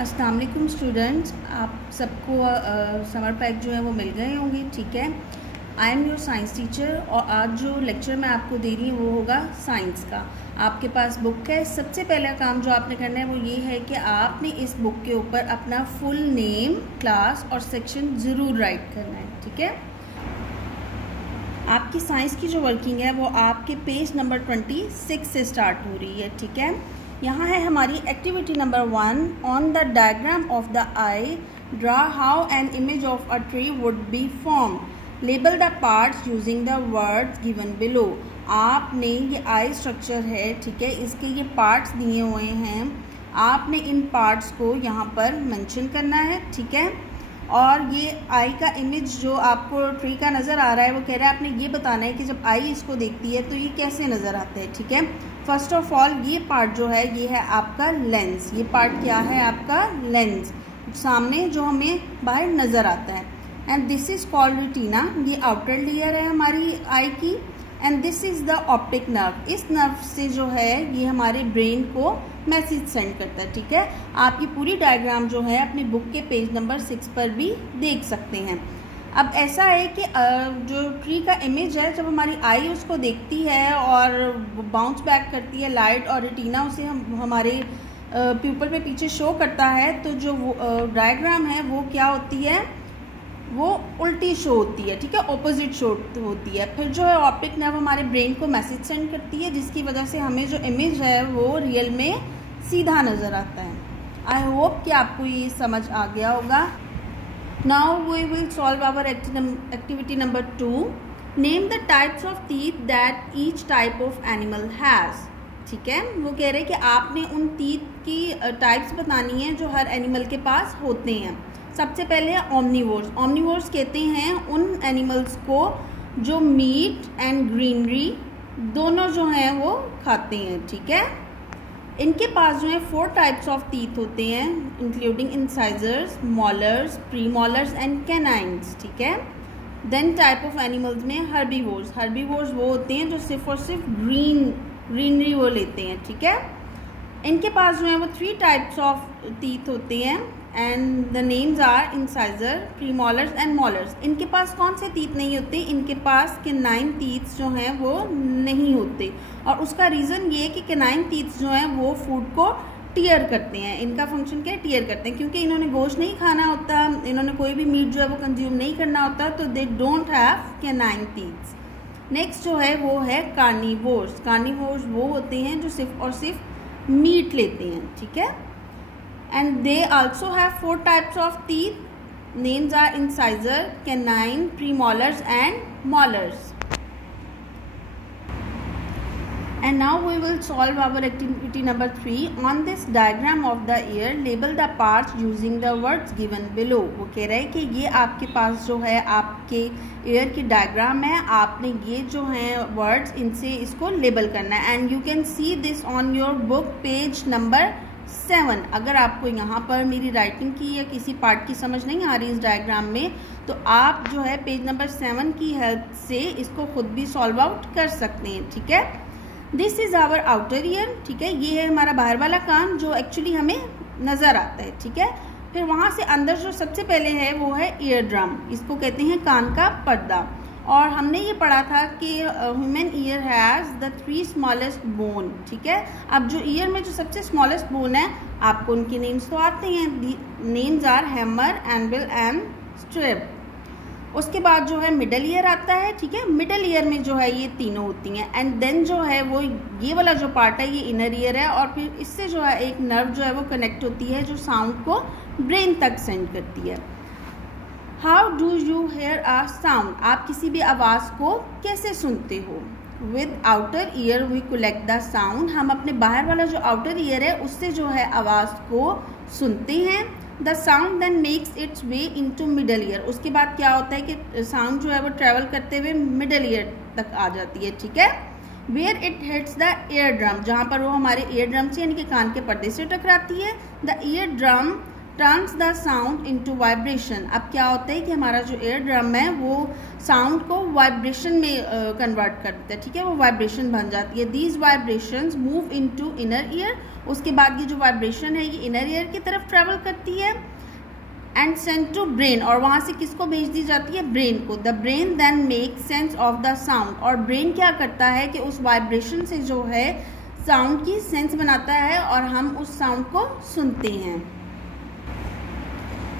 अस्सलाम वालेकुम स्टूडेंट्स, आप सबको समर पैक जो है वो मिल गए होंगे। ठीक है, I am your science teacher और आज जो लेक्चर मैं आपको दे रही हूँ वो होगा साइंस का। आपके पास बुक है। सबसे पहला काम जो आपने करना है वो ये है कि आपने इस बुक के ऊपर अपना फुल नेम, क्लास और सेक्शन ज़रूर राइट करना है। ठीक है, आपकी साइंस की जो वर्किंग है वो आपके पेज नंबर 26 से स्टार्ट हो रही है। ठीक है, यहाँ है हमारी activity number 1। On the diagram of the I draw how an image of a tree would be form, label the parts using the words given below. आपने ये आई स्ट्रक्चर है, ठीक है, इसके ये पार्ट्स दिए हुए हैं, आपने इन पार्ट्स को यहाँ पर मेंशन करना है। ठीक है, और ये आई का इमेज जो आपको ट्री का नज़र आ रहा है वो कह रहा है आपने ये बताना है कि जब आई इसको देखती है तो ये कैसे नज़र आता है। ठीक है, फर्स्ट ऑफ ऑल ये पार्ट जो है ये है आपका लेंस। ये पार्ट क्या है? आपका लेंस, सामने जो हमें बाहर नज़र आता है। And this is called retina, ये आउटर लेयर है हमारी आई की। And this is the optic nerve, इस नर्व से जो है ये हमारे ब्रेन को मैसेज सेंड करता है। ठीक है, आप ये पूरी डायग्राम जो है अपनी बुक के पेज नंबर 6 पर भी देख सकते हैं। अब ऐसा है कि जो ट्री का इमेज है, जब हमारी आई उसको देखती है और बाउंस बैक करती है लाइट, और रेटिना उसे हमारे प्यूपल पे पीछे शो करता है, तो जो डायग्राम है वो क्या होती है, वो उल्टी शो होती है। ठीक है, ऑपोजिट शो होती है। फिर जो है ऑप्टिक नर्व हमारे ब्रेन को मैसेज सेंड करती है, जिसकी वजह से हमें जो इमेज है वो रियल में सीधा नज़र आता है। आई होप कि आपको ये समझ आ गया होगा। Now we will solve our activity number 2। Name the types of teeth that each type of animal has. ठीक है, वो कह रहे हैं कि आपने उन टीथ की टाइप्स बतानी है जो हर एनिमल के पास होते हैं। सबसे पहले है ओमनीवोर्स। ओमनीवोर्स कहते हैं उन एनिमल्स को जो मीट एंड ग्रीनरी दोनों जो हैं वो खाते हैं। ठीक है, इनके पास जो है 4 टाइप्स ऑफ टीथ होते हैं, इंक्लूडिंग इंसाइजर्स, मॉलर्स, प्रीमॉलर्स एंड कैनाइन्स। ठीक है, देन टाइप ऑफ एनिमल्स में हर्बीवोर्स। हर्बीवोर्स वो होते हैं जो सिर्फ और सिर्फ ग्रीनरी वो लेते हैं। ठीक है, इनके पास जो है वो 3 टाइप्स ऑफ टीथ होते हैं and the names are incisor, premolars and molars. इनके पास कौन से टीथ नहीं होते? इनके पास कैनाइन टीथ जो हैं वो नहीं होते, और उसका रीज़न ये है कि कैनाइन टीथ जो हैं वो फूड को टीयर करते हैं। इनका फंक्शन क्या है? टीयर करते हैं, क्योंकि इन्होंने गोश्त नहीं खाना होता, इन्होंने कोई भी मीट जो है वो कंज्यूम नहीं करना होता, तो they don't have canine teeth. Next जो है वो है कार्निवोर्स। कार्निवोर्स वो होते हैं जो सिर्फ और सिर्फ मीट लेते हैं। ठीक है, and they also have 4 types of teeth. Names are incisor, canine, premolars and molars. And now we will solve our activity number 3. On this diagram of the ear, label the parts using the words given below. वो कह रहे हैं कि ये आपके पास जो है आपके ear की डायग्राम है, आपने ये जो हैं वर्ड्स इनसे इसको लेबल करना है। And you can see this on your book page number 7। अगर आपको यहाँ पर मेरी राइटिंग की या किसी पार्ट की समझ नहीं आ रही इस डायग्राम में, तो आप जो है पेज नंबर 7 की हेल्प से इसको खुद भी सॉल्व आउट कर सकते हैं। ठीक है, this is our outer ear. ठीक है, ये है हमारा बाहर वाला कान जो एक्चुअली हमें नज़र आता है। ठीक है, फिर वहाँ से अंदर जो सबसे पहले है वो है ईयर ड्रम, इसको कहते हैं कान का पर्दा। और हमने ये पढ़ा था कि human ear has the 3 smallest bone. ठीक है, अब जो ईयर में जो सबसे स्मॉलेस्ट बोन है, आपको उनके नेम्स तो आते हैं। Names are hammer, anvil and strip. उसके बाद जो है मिडल ईयर आता है। ठीक है, मिडल ईयर में जो है ये तीनों होती हैं। एंड देन जो है वो ये वाला जो पार्ट है ये इनर ईयर है, और फिर इससे जो है एक नर्व जो है वो कनेक्ट होती है जो साउंड को ब्रेन तक सेंड करती है। How do you hear a sound? आप किसी भी आवाज़ को कैसे सुनते हो? With outer ear we collect the sound. हम अपने बाहर वाला जो आउटर ईयर है उससे जो है आवाज़ को सुनते हैं। The sound then makes its way into middle ear. उसके बाद क्या होता है कि साउंड जो है वो ट्रेवल करते हुए मिडल ईयर तक आ जाती है। ठीक है, where it hits the ear drum, जहाँ पर वो हमारे ईयर ड्रम से यानी कि कान के पर्दे से टकराती है। The ear drum turns the sound into vibration. अब क्या होता है कि हमारा जो एयर ड्रम है वो साउंड को वाइब्रेशन में कन्वर्ट कर देता है, ठीक है, वो वाइब्रेशन बन जाती है। These vibrations move into inner ear, उसके बाद ये जो वाइब्रेशन है ये इनर ईयर की तरफ ट्रेवल करती है एंड सेंड टू ब्रेन, और वहाँ से किसको भेज दी जाती है, ब्रेन को। The brain then make sense of the sound, और ब्रेन क्या करता है कि उस वाइब्रेशन से जो है साउंड की सेंस बनाता है और हम उस साउंड को सुनते हैं।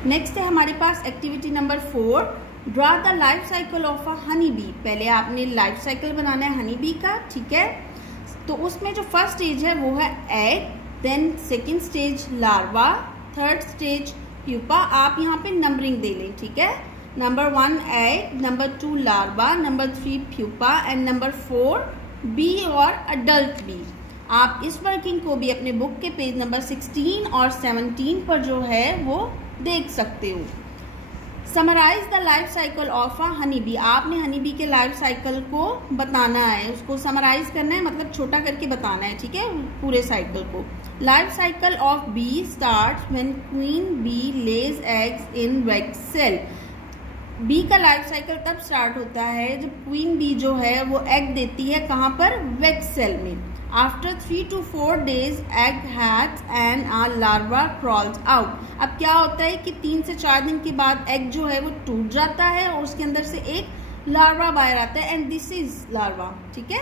नेक्स्ट है हमारे पास activity number 4, draw the life cycle of a honey bee. पहले आपने लाइफ साइकिल बनाना है हनी बी का, ठीक है। तो उसमें जो फर्स्ट स्टेज है वो है egg, then second stage larva, third stage pupa. आप यहाँ पे नंबरिंग दे लें, ठीक है। Number 1 egg, number 2 larva, number 3 pupa and number 4 bee और अडल्ट बी। आप इस वर्किंग को भी अपने बुक के पेज नंबर 16 और 17 पर जो है वो देख सकते हो। Summarize the life cycle of a honey bee. आपने हनी बी के लाइफ साइकिल को बताना है, उसको समराइज करना है, मतलब छोटा करके बताना है, ठीक है, पूरे साइकिल को। Life cycle of bee starts when queen bee lays eggs in wax cell. Bee का लाइफ साइकिल तब स्टार्ट होता है जब क्वीन बी जो है वो एग देती है, कहाँ पर, वैक्स सेल में। After 3 to 4 days egg hatch and a larva crawls out. अब क्या होता है कि 3 से 4 दिन के बाद एग जो है वो टूट जाता है और उसके अंदर से एक लार्वा बाहर आता है एंड दिस इज लार्वा, ठीक है।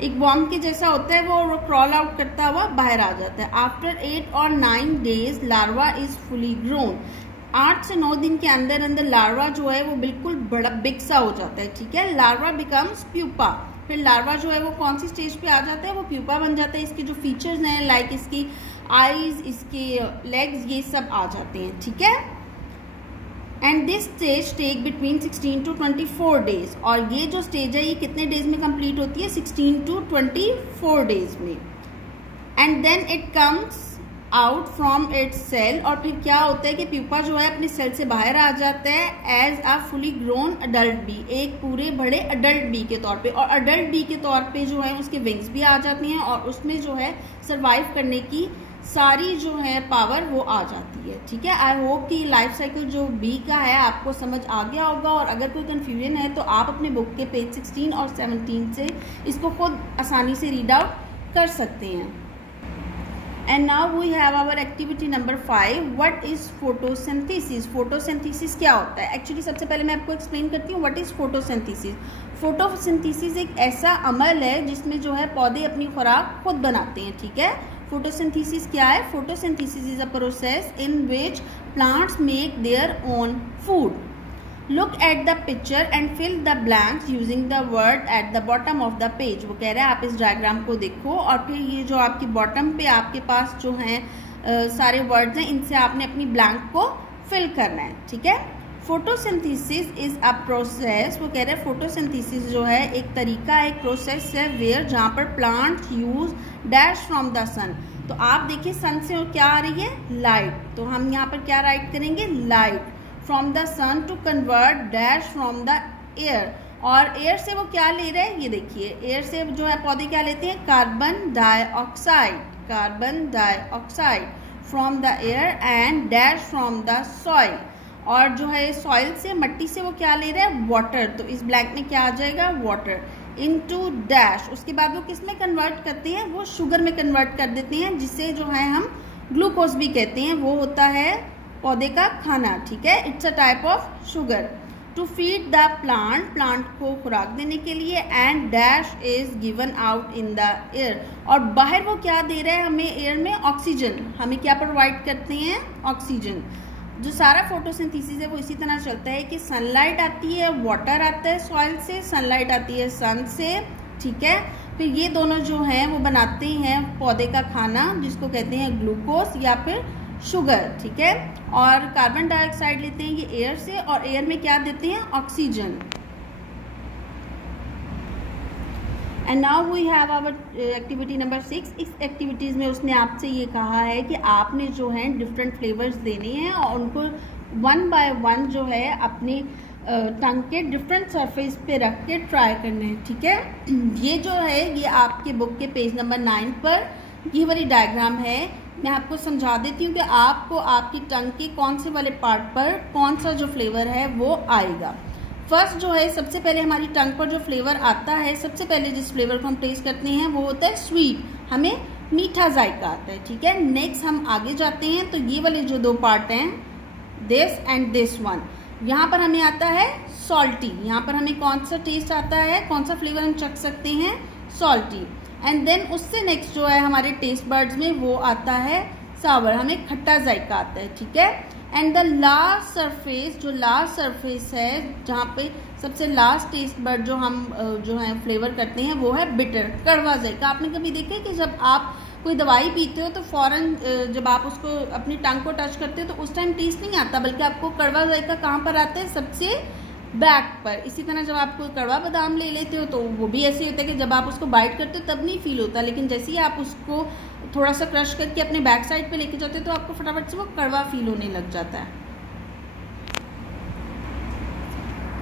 एक वॉर्म के जैसा होता है, वो क्रॉल आउट करता हुआ बाहर आ जाता है। After 8 or 9 days larva is fully grown. 8 से 9 दिन के अंदर अंदर लार्वा जो है वो बिल्कुल बड़ा बिग सा हो जाता है, ठीक है। Larva becomes pupa. फिर लार्वा जो है वो कौन सी स्टेज पे आ जाता है, वो प्यूपा बन जाता है। इसके जो फीचर्स हैं लाइक इसकी आईज, इसके लेग्स, ये सब आ जाते हैं, ठीक है। And this stage take between 16 to 24 days। और ये जो स्टेज है ये कितने डेज में कंप्लीट होती है, 16 to 24 डेज में। And then it comes out from its cell. और फिर क्या होता है कि प्यूपा जो है अपने सेल से बाहर आ जाता है as a fully grown adult bee, एक पूरे बड़े अडल्ट बी के तौर पे। और अडल्ट बी के तौर पे जो है उसके विंग्स भी आ जाती हैं और उसमें जो है सरवाइव करने की सारी जो है पावर वो आ जाती है, ठीक है। आई होप कि लाइफ साइकिल जो बी का है आपको समझ आ गया होगा, और अगर कोई कंफ्यूजन है तो आप अपने बुक के पेज 16 और 17 से इसको खुद आसानी से रीड आउट कर सकते हैं। And now we have our activity number 5. What is photosynthesis? Photosynthesis क्या होता है? Actually सबसे पहले मैं आपको explain करती हूँ what is photosynthesis. Photosynthesis एक ऐसा अमल है जिसमें जो है पौधे अपनी खुराक खुद बनाते हैं, ठीक है। Photosynthesis क्या है? Photosynthesis is a process in which plants make their own food. Look at the picture and fill the blanks using the word at the bottom of the page. वो कह रहा है आप इस डायग्राम को देखो और फिर ये जो आपकी बॉटम पे आपके पास जो हैं सारे वर्ड्स हैं, इनसे आपने अपनी ब्लैंक को फिल करना है, ठीक है। Photosynthesis is a process. वो कह रहे हैं फोटोसिंथेसिस जो है एक तरीका, एक प्रोसेस है वेयर जहाँ पर plants use dash from the sun. तो आप देखिए सन से क्या आ रही है, लाइट। तो हम यहाँ पर क्या राइट करेंगे, light from the sun to convert dash from the air. और एयर से वो क्या ले रहे हैं, ये देखिए, एयर से जो है पौधे क्या लेते हैं, carbon dioxide, carbon dioxide from the air and dash from the soil. और जो है सॉइल से, मट्टी से वो क्या ले रहे हैं, वाटर। तो इस ब्लैंक में क्या आ जाएगा, वाटर इनटू डैश। उसके बाद वो किस में कन्वर्ट करते हैं, वो शुगर में कन्वर्ट कर देते हैं, जिसे जो है हम ग्लूकोज भी कहते हैं। वो होता है पौधे का खाना, ठीक है। It's a type of sugar to feed the plant, plant को खुराक देने के लिए। And dash is given out in the air. और बाहर वो क्या दे रहे हैं हमें, एयर में ऑक्सीजन। हमें क्या प्रोवाइड करते हैं, ऑक्सीजन। जो सारा फोटोसिंथेसिस है वो इसी तरह चलता है कि सनलाइट आती है, वाटर आता है सॉइल से, सनलाइट आती है सन से, ठीक है। फिर ये दोनों जो हैं वो बनाते हैं पौधे का खाना, जिसको कहते हैं ग्लूकोज या फिर शुगर, ठीक है। और कार्बन डाइऑक्साइड लेते हैं ये एयर से, और एयर में क्या देते हैं, oxygen. And now we have our activity number 6। इस एक्टिविटीज़ में उसने आपसे ये कहा है कि आपने जो है डिफरेंट फ्लेवर्स देने हैं और उनको 1 by 1 जो है अपने टंग के डिफरेंट सरफेस पे रख के ट्राई करने हैं, ठीक है। ये जो है ये आपके बुक के पेज नंबर 9 पर ये वाली डायग्राम है। मैं आपको समझा देती हूँ कि आपको आपकी टंग के कौन से वाले पार्ट पर कौन सा जो फ्लेवर है वो आएगा। फर्स्ट जो है, सबसे पहले हमारी टंग पर जो फ्लेवर आता है, सबसे पहले जिस फ्लेवर को हम टेस्ट करते हैं वो होता है स्वीट, हमें मीठा जायका आता है, ठीक है। नेक्स्ट हम आगे जाते हैं, तो ये वाले जो दो पार्ट हैं, दिस एंड दिस वन, यहाँ पर हमें आता है सॉल्टी। यहाँ पर हमें कौन सा टेस्ट आता है, कौन सा फ्लेवर हम चख सकते हैं, सॉल्टी। एंड देन उससे नेक्स्ट जो है हमारे टेस्ट बर्ड्स में वो आता है सावर, हमें खट्टा जायका आता है, ठीक है। एंड द लास्ट सरफेस, जो लास्ट सरफेस है जहाँ पे सबसे लास्ट टेस्ट बर्ड जो हम जो है फ्लेवर करते हैं वो है बिटर, कड़वा जायका। आपने कभी देखा है कि जब आप कोई दवाई पीते हो तो फौरन जब आप उसको अपनी टंग को टच करते हो तो उस टाइम टेस्ट नहीं आता, बल्कि आपको कड़वा जायका कहाँ पर आता है, सबसे बैक पर। इसी तरह जब आप कोई कड़वा बादाम ले लेते हो तो वो भी ऐसे होता है कि जब आप उसको बाइट करते हो तब नहीं फील होता, लेकिन जैसे ही आप उसको थोड़ा सा क्रश करके अपने बैक साइड पे लेके जाते हो तो आपको फटाफट से वो कड़वा फील होने लग जाता है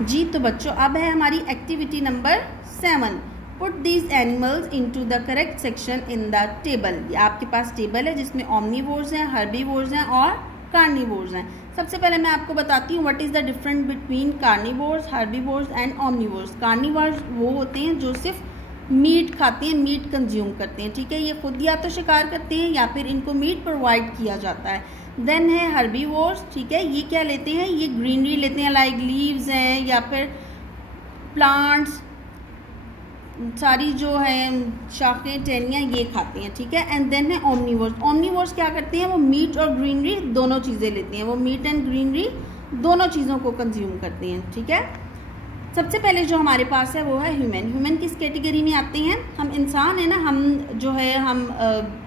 जी। तो बच्चों, अब है हमारी activity number 7, put these animals into the correct section in the table. ये आपके पास टेबल है जिसमें ओमनीवोर्स हैं, हर्बीवोर्स हैं और कार्निवोर्स हैं। सबसे पहले मैं आपको बताती हूँ what is the difference between carnivores, herbivores and omnivores. Carnivores वो होते हैं जो सिर्फ मीट खाते हैं, मीट कंज्यूम करते हैं, ठीक है। ये खुद या तो शिकार करते हैं या फिर इनको मीट प्रोवाइड किया जाता है। देन है हर्बीवोर्स, ठीक है। ये क्या लेते हैं, ये ग्रीनरी लेते हैं, लाइक लीव्स हैं या फिर प्लांट्स, सारी जो है शाखें टहनियाँ ये खाते हैं, ठीक है। एंड देन है ओमनीवोर्स। ओमनीवोर्स क्या करते हैं, वो मीट और ग्रीनरी दोनों चीज़ें लेते हैं, वो मीट एंड ग्रीनरी दोनों चीज़ों को कंज्यूम करते हैं, ठीक है। सबसे पहले जो हमारे पास है वो है ह्यूमन। ह्यूमन किस कैटेगरी में आते हैं, हम इंसान है ना, हम जो है हम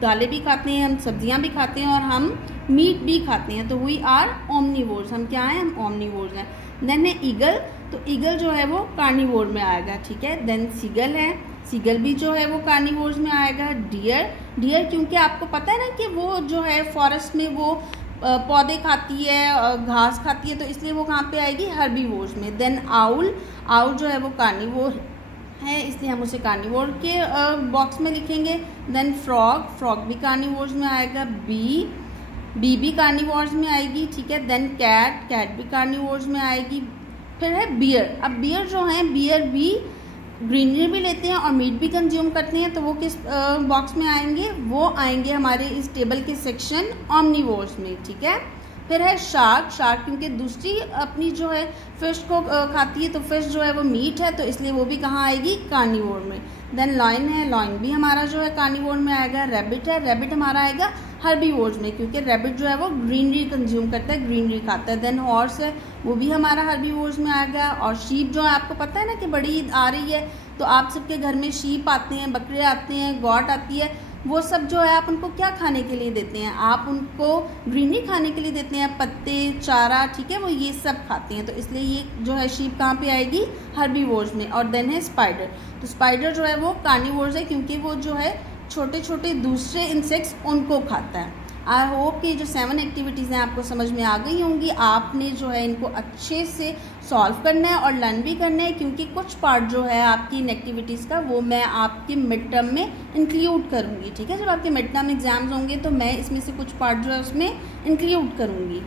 दालें भी खाते हैं, हम सब्जियां भी खाते हैं और हम मीट भी खाते हैं, तो वी आर ओमनीवोर्स। हम क्या हैं, हम ओमनीवोर्स हैं। देन है ईगल, तो ईगल जो है वो कार्निवोर में आएगा, ठीक है। देन सीगल है, सीगल भी जो है वो कार्निवोर्स में आएगा। डियर, डियर क्योंकि आपको पता है ना कि वो जो है फॉरेस्ट में वो पौधे खाती है, घास खाती है, तो इसलिए वो कहाँ पे आएगी, हर्बीवोर्स में। देन आउल, आउल जो है वो कार्निवोर है, इसलिए हम उसे कार्निवोर के बॉक्स में लिखेंगे। देन फ्रॉग, फ्रॉग भी कार्निवोर्स में आएगा। बी, बी भी कार्निवोर्स में आएगी, ठीक है। देन कैट, कैट भी कार्निवोर्स में आएगी। फिर है बियर। अब बियर जो है, बियर भी ग्रीनरी भी लेते हैं और मीट भी कंज्यूम करते हैं, तो वो किस बॉक्स में आएंगे, वो आएंगे हमारे इस टेबल के सेक्शन ओमनीवोर्स में, ठीक है। फिर है शार्क, शार्क क्योंकि दूसरी अपनी जो है फिश को खाती है, तो फिश जो है वो मीट है, तो इसलिए वो भी कहाँ आएगी, कार्निवोर में। देन लॉयन है, लॉयन भी हमारा जो है कार्निवोर में आएगा। रैबिट है, रैबिट हमारा आएगा हर्बीवोर्स में, क्योंकि रैबिट जो है वो ग्रीनरी कंज्यूम करता है, ग्रीनरी खाता है। देन हॉर्स है, वो भी हमारा हर्बीवोर्स में आएगा। और शीप जो है, आपको पता है ना कि बड़ी ईद आ रही है, तो आप सबके घर में शीप आते हैं, बकरे आते हैं, गॉट आती है, वो सब जो है आप उनको क्या खाने के लिए देते हैं, आप उनको ग्रीनरी खाने के लिए देते हैं, पत्ते, चारा, ठीक है, वो ये सब खाते हैं, तो इसलिए ये जो है शीप कहाँ पे आएगी, हर्बीवोर्स में। और देन है स्पाइडर, तो स्पाइडर जो है वो कार्निवोर्स है, क्योंकि वो जो है छोटे छोटे दूसरे इंसेक्ट्स उनको खाता है। आई होप कि जो 7 एक्टिविटीज़ हैं आपको समझ में आ गई होंगी। आपने जो है इनको अच्छे से सॉल्व करना है और लर्न भी करना है, क्योंकि कुछ पार्ट जो है आपकी इन एक्टिविटीज़ का वो मैं आपके मिड टर्म में इंक्लूड करूँगी, ठीक है। जब आपके मिड टर्म एग्जाम्स होंगे तो मैं इसमें से कुछ पार्ट जो है उसमें इंक्लूड करूँगी।